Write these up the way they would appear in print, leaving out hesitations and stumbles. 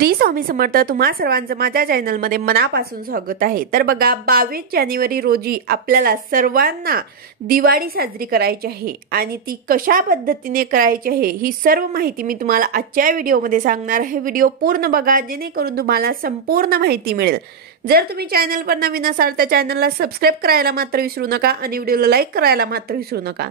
श्री स्वामी समर्थ तुम्हा सर्वांचं माझ्या चॅनलमध्ये मनापासून स्वागत आहे। तर बघा 22 जानेवारी रोजी आपल्याला सर्वांना दिवाळी साजरी करायची आहे आणि ती कशा पद्धतीने करायची आहे ही सर्व माहिती मी तुम्हाला आजच्या व्हिडिओमध्ये सांगणार आहे। व्हिडिओ पूर्ण बघा जेणेकरून तुम्हाला संपूर्ण माहिती मिळेल। जर तुम्ही चॅनल पर नवीन असाल तर चॅनलला सबस्क्राइब करायला मात्र विसरू नका आणि व्हिडिओला लाईक करायला मात्र विसरू नका।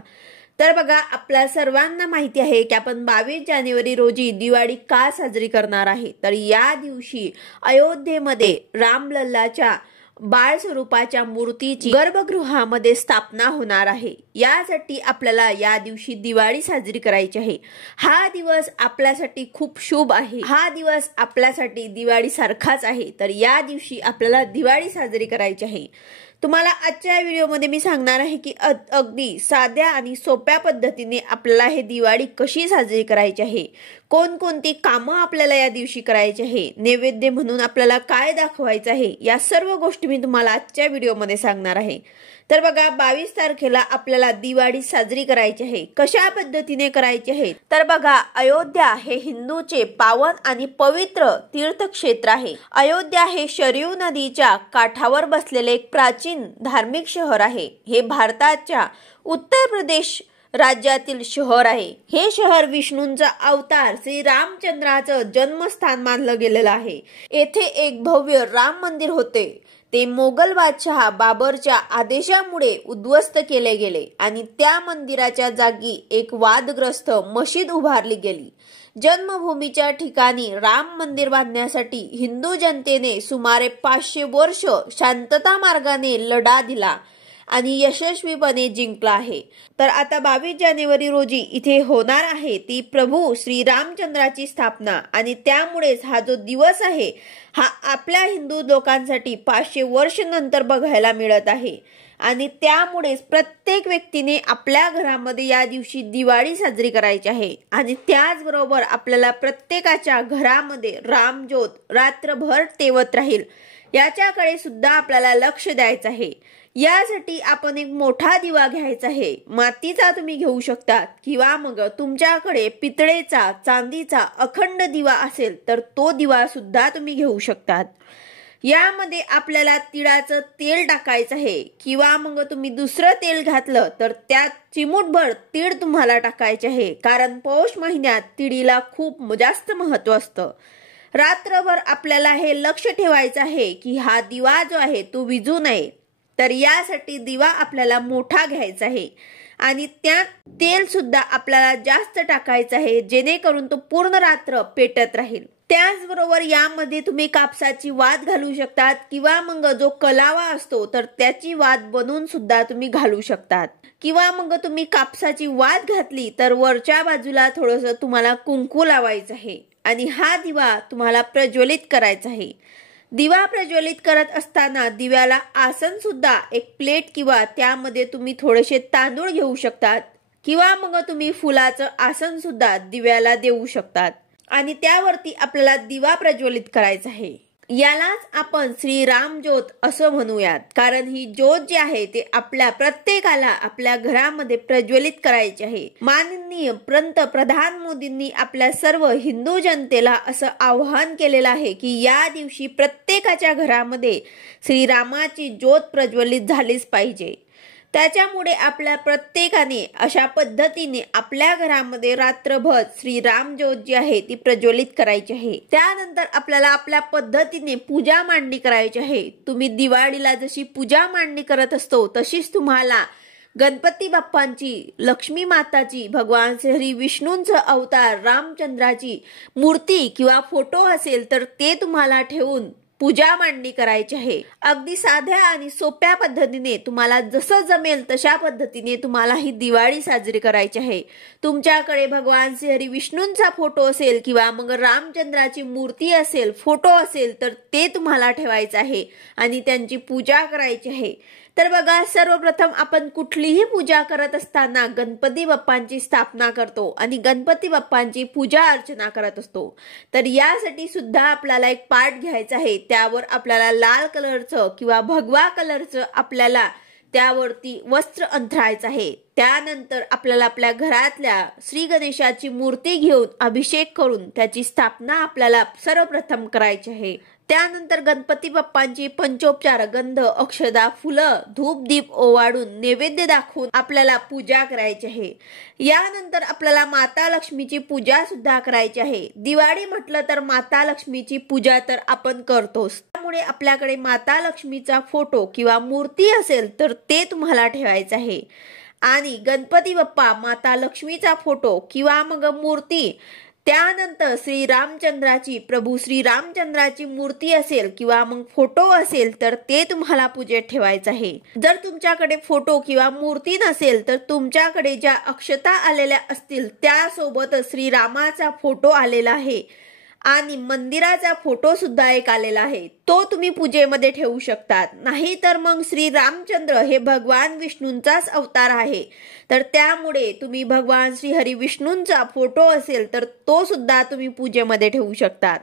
तर बघा आपल्या सर्वांना माहिती आहे की आपण 22 जानेवारी रोजी दिवाळी का साजरी करणार आहे। तर या दिवशी अयोध्येमध्ये रामलल्लाच्या बाळ स्वरूपाच्या मूर्तीची गर्भगृहामध्ये स्थापना होणार आहे। यासाठी आपल्याला या दिवशी दिवाळी साजरी करायची आहे। हा दिवस आपल्यासाठी खूप शुभ आहे। हा दिवस आपल्यासाठी दिवाळी सारखाच आहे। तर या दिवशी आपल्याला दिवाळी साजरी करायची आहे। तुम्हाला आजच्या व्हिडिओमध्ये मी सांगणार आहे की अगदी साध्या आणि सोप्या पद्धतीने आपल्याला हे दिवाळी कशी साजरी करायची आहे, कोणकोणती कामं आपल्याला या दिवशी करायची आहे, नैवेद्य म्हणून आपल्याला काय दाखवायचं आहे, या सर्व गोष्टी मी तुम्हाला आजच्या व्हिडिओमध्ये सांगणार आहे। तर बघा 22 तारखेला आपल्याला दिवाळी साजरी करायची आहे। कशा पद्धतीने करायची आहे तर बघा अयोध्या हे हिंदूचे पावन आणि पवित्र तीर्थक्षेत्र आहे। अयोध्या हे शरयू नदीच्या काठावर बसलेले एक प्राचीन धार्मिक शहर आहे। हे भारताच्या उत्तर प्रदेश राज्यातील शहर आहे। हे शहर विष्णूंचा अवतार श्री रामचंद्राचं जन्मस्थान मानलं गेलेलं आहे। येथे एक भव्य राम मंदिर होते। ते मोगल बादशहा बाबरच्या आदेशामुळे उद्ध्वस्त केले गेले आणि त्या मंदिराच्या जागी एक वादग्रस्त मशीद उभारली गेली। जन्मभूमीच्या ठिकाणी राम मंदिर बांधण्यासाठी हिंदू जनतेने सुमारे 500 वर्ष शांतता मार्गाने लढा दिला आणि यशस्वीपणे जिंकला आहे। तर आता 22 जानेवारी रोजी इथे होणार आहे ती प्रभू श्री रामचंद्राची स्थापना आणि त्यामुळेच हा जो दिवस आहे हा आपल्या हिंदू लोकांसाठी 500 वर्ष नंतर बघायला मिळत आहे आणि त्यामुळेच प्रत्येक व्यक्तीने आपल्या घरामध्ये या दिवशी दिवाळी साजरी करायची आहे आणि त्याचबरोबर आपल्याला प्रत्येकाच्या घरामध्ये रामज्योत रात्रभर तेवत राहील याच्याकडे सुद्धा आपल्याला लक्ष द्यायचं आहे। यासाठी आपण एक मोठा दिवा घ्यायचा आहे। मातीचा तुम्ही घेऊ शकता किंवा मग तुमच्याकडे पितळेचा चांदीचा अखंड दिवा असेल तर तो दिवा सुद्धा तुम्ही घेऊ शकतात। यामध्ये आपल्याला तिळाचं तेल टाकायचं आहे किंवा मग तुम्ही दुसरं तेल घातलं तर त्यात चिमूटभर तीळ तुम्हाला टाकायचे आहे, कारण पौष महिन्यात तिळीला खूप जास्त महत्त्व असतं। रात्रभर आपल्याला हे लक्ष ठेवायचं आहे की हा दिवा जो आहे तो विझू नये। तर यासाठी दिवा आपल्याला मोठा घ्यायचा आहे आणि त्यात तेल सुद्धा आपल्याला जास्त टाकायचं आहे जेणेकरून तो पूर्ण रात्र पेटत राहील। त्याचबरोबर यामध्ये तुम्ही कापसाची वात घालू शकतात किंवा मग जो कलावा असतो तर त्याची वात बनवून सुद्धा तुम्ही घालू शकतात किंवा मग तुम्ही कापसाची वात घातली तर वरच्या बाजूला थोडंसं तुम्हाला कुंकू लावायचं आहे आणि हा दिवा तुम्हाला प्रज्वलित करायचा आहे। दिवा प्रज्वलित करत असताना दिव्याला आसन सुद्धा एक प्लेट किंवा त्यामध्ये तुम्ही थोडेसे तांदूळ घेऊ शकतात किंवा मग तुम्ही फुलाचं आसन सुद्धा दिव्याला देऊ शकतात आणि त्यावरती आपल्याला दिवा प्रज्वलित करायचा आहे। यालाच आपण श्री राम ज्योत असं म्हणूयात, कारण ही ज्योत जी आहे ते आपल्या प्रत्येकाला आपल्या घरामध्ये प्रज्वलित करायची आहे। माननीय पंतप्रधान मोदींनी आपल्या सर्व हिंदू जनतेला असं आवाहन केलेलं आहे की या दिवशी प्रत्येकाच्या घरामध्ये श्रीरामाची ज्योत प्रज्वलित झालीच पाहिजे। त्याच्यामुळे आपल्या प्रत्येकाने अशा पद्धतीने आपल्या घरामध्ये रात्रभर श्री राम ज्योत जी आहे ती प्रज्वलित करायची आहे। त्यानंतर आपल्याला आपल्या पद्धतीने पूजा मांडणी करायची आहे। तुम्ही दिवाळीला जशी पूजा मांडणी करत असतो तशीच तुम्हाला गणपती बाप्पांची, लक्ष्मी माताची, भगवान श्री विष्णूंचं अवतार रामचंद्राची मूर्ती किंवा फोटो असेल तर ते तुम्हाला ठेवून पूजा मांडणी करायची आहे। अगदी साध्या आणि सोप्या पद्धतीने तुम्हाला जसं जमेल तशा पद्धतीने तुम्हाला ही दिवाळी साजरी करायची आहे। तुमच्याकडे भगवान श्री विष्णूंचा फोटो असेल किंवा मग रामचंद्राची मूर्ती असेल, फोटो असेल तर ते तुम्हाला ठेवायचं आहे आणि त्यांची पूजा करायची आहे। तर बघा सर्वप्रथम आपण कुठलीही पूजा करत असताना गणपती बाप्पांची स्थापना करतो आणि गणपती बाप्पांची पूजा अर्चना करत असतो। तर यासाठी सुद्धा आपल्याला एक पाट घ्यायचा आहे। त्यावर आपल्याला लाल कलरचं किंवा भगवा कलरचं आपल्याला त्यावरती वस्त्र अंथरायचं आहे। त्यानंतर आपल्याला आपल्या घरातल्या श्री गणेशाची मूर्ती घेऊन अभिषेक करून त्याची स्थापना आपल्याला सर्वप्रथम करायची आहे। त्यानंतर गणपती बाप्पांची पंचोपचार गंध, अक्षदा, फुलं, धूप, दीप ओवाळून नैवेद्य दाखवून आपल्याला पूजा करायची आहे। यानंतर आपल्याला माता लक्ष्मीची पूजा सुद्धा करायची आहे। दिवाळी म्हटलं तर माता लक्ष्मीची पूजा तर आपण करतोच, त्यामुळे आपल्याकडे माता लक्ष्मीचा फोटो किंवा मूर्ती असेल तर ते तुम्हाला ठेवायचं आहे। आणि गणपती बाप्पा, माता लक्ष्मीचा फोटो किंवा मग मूर्ती, त्यानंतर श्री रामचंद्राची, प्रभू श्री रामचंद्राची मूर्ती असेल किंवा मग फोटो असेल तर ते तुम्हाला पूजेत ठेवायचं आहे। जर तुमच्याकडे फोटो किंवा मूर्ती नसेल तर तुमच्याकडे ज्या अक्षता आलेल्या असतील त्यासोबत श्री रामाचा फोटो आलेला आहे आणि मंदिराचा फोटो सुद्धा एक आलेला आहे, तो तुम्ही पूजेमध्ये ठेवू शकतात। नाही तर मग श्री रामचंद्र हे भगवान विष्णूंचाच अवतार आहे, तर त्यामुळे तुम्ही भगवान श्री हरी विष्णूंचा फोटो असेल तर तो सुद्धा तुम्ही पूजेमध्ये ठेवू शकतात।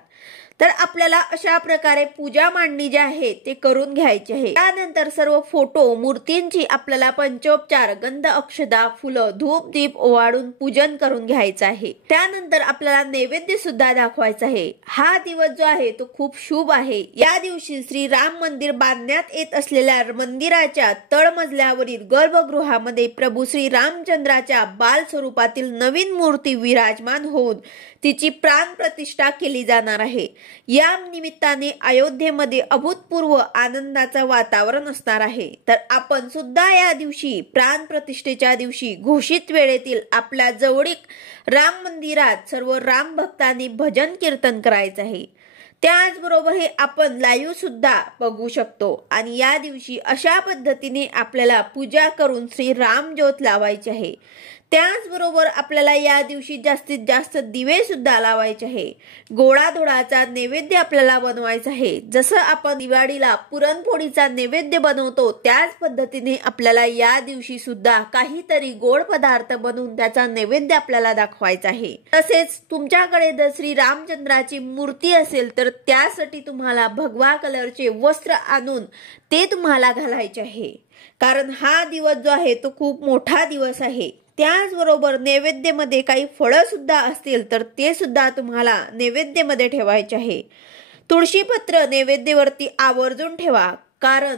तर आपल्याला अशा प्रकारे पूजा मांडणी जी आहे ते करून घ्यायची आहे। त्यानंतर सर्व फोटो, मूर्तींची आपल्याला पंचोपचार गंध, अक्षदा, फुलं, धूप, दीप ओवाळून पूजन करून घ्यायचं आहे। त्यानंतर आपल्याला नैवेद्य सुद्धा दाखवायचा आहे। हा दिवस जो आहे तो खूप शुभ आहे। या दिवशी श्री राम मंदिर बांधण्यात येत असलेल्या मंदिराच्या तळमजल्यावरील गर्भगृहामध्ये प्रभू श्री रामचंद्राच्या बाल स्वरूपातील नवीन मूर्ती विराजमान होऊन तिची प्राण प्रतिष्ठा केली जाणार आहे। या निमित्ताने अयोध्येमध्ये अभूतपूर्व आनंदाचं वातावरण असणार आहे। तर आपण सुद्धा या दिवशी, प्राण प्रतिष्ठेच्या दिवशी घोषित वेळेतील आपल्या जवळीक राम मंदिरात सर्व राम भक्तांनी भजन कीर्तन करायचं आहे। त्याचबरोबर हे आपण लाईव्ह सुद्धा बघू शकतो आणि या दिवशी अशा पद्धतीने आपल्याला पूजा करून श्री राम ज्योत लावायची आहे। त्याचबरोबर आपल्याला या दिवशी जास्तीत जास्त दिवे सुद्धा लावायचे आहे। गोडाधोडाचा नैवेद्य आपल्याला बनवायचा आहे। जसं आपण दिवाळीला पुरणपोळीचा नैवेद्य बनवतो त्याच पद्धतीने आपल्याला या दिवशी सुद्धा काहीतरी गोड पदार्थ बनवून त्याचा नैवेद्य आपल्याला दाखवायचा आहे। तसेच तुमच्याकडे जर श्री रामचंद्राची मूर्ती असेल तर त्यासाठी तुम्हाला भगवा कलरचे वस्त्र आणून ते तुम्हाला घालायचे आहे, कारण हा दिवस जो आहे तो खूप मोठा दिवस आहे। त्याचबरोबर नैवेद्यामध्ये काही फळं सुद्धा असतील तर ते सुद्धा तुम्हाला नैवेद्यामध्ये ठेवायचे आहे। तुळशीपत्र नैवेद्यावरती आवर्जून ठेवा, कारण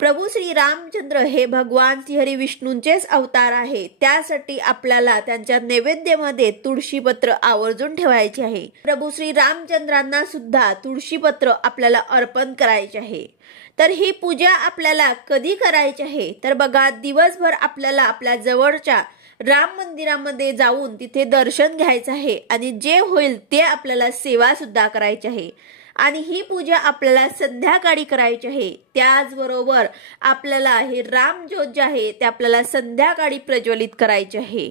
प्रभू श्री रामचंद्र हे भगवान श्री हरी विष्णूंचेच अवतार आहे। त्यासाठी आपल्याला त्यांच्या नैवेद्यामध्ये तुळशीपत्र आवर्जून ठेवायचे आहे। प्रभू श्री रामचंद्रांना सुद्धा तुळशीपत्र आपल्याला अर्पण करायचे आहे। तर ही पूजा आपल्याला कधी करायची आहे तर बघा, दिवसभर आपल्याला आपल्या जवळच्या राम मंदिरामध्ये जाऊन तिथे दर्शन घ्यायचं आहे आणि जे होईल ते आपल्याला सेवा सुद्धा करायची आहे। आणि ही पूजा आपल्याला संध्याकाळी करायची आहे। त्याचबरोबर आपल्याला हे राम ज्योत जे आहे ते आपल्याला संध्याकाळी प्रज्वलित करायचे आहे।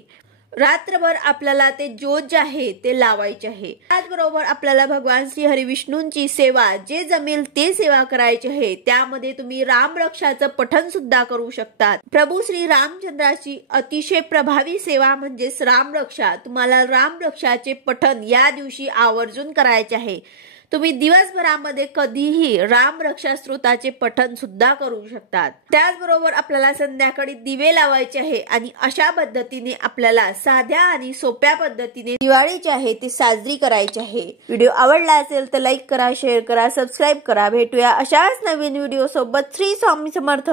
रात्रभर आपल्याला ते ज्योत जे आहे ते लावायचे आहे। त्याचबरोबर आपल्याला भगवान श्री हरी विष्णूंची सेवा जे जमेल ते सेवा करायची आहे। त्यामध्ये तुम्ही राम रक्षाचं पठण सुद्धा करू शकतात। प्रभू श्री रामचंद्राची अतिशय प्रभावी सेवा म्हणजेच राम रक्षा। तुम्हाला राम रक्षाचे पठण या दिवशी आवर्जून करायचे आहे। तुम्ही दिवसभरामध्ये कधीही राम रक्षा स्तोत्राचे पठण सुद्धा करू शकतात। त्याचबरोबर आपल्याला संध्याकाळी दिवे लावायचे आहे आणि अशा पद्धतीने आपल्याला साध्या आणि सोप्या पद्धतीने दिवाळी जी आहे ती साजरी करायची आहे। व्हिडिओ आवडला असेल तर लाईक करा, शेअर करा, सबस्क्राईब करा। भेटूया अशाच नवीन व्हिडिओ सोबत। श्री स्वामी समर्थ।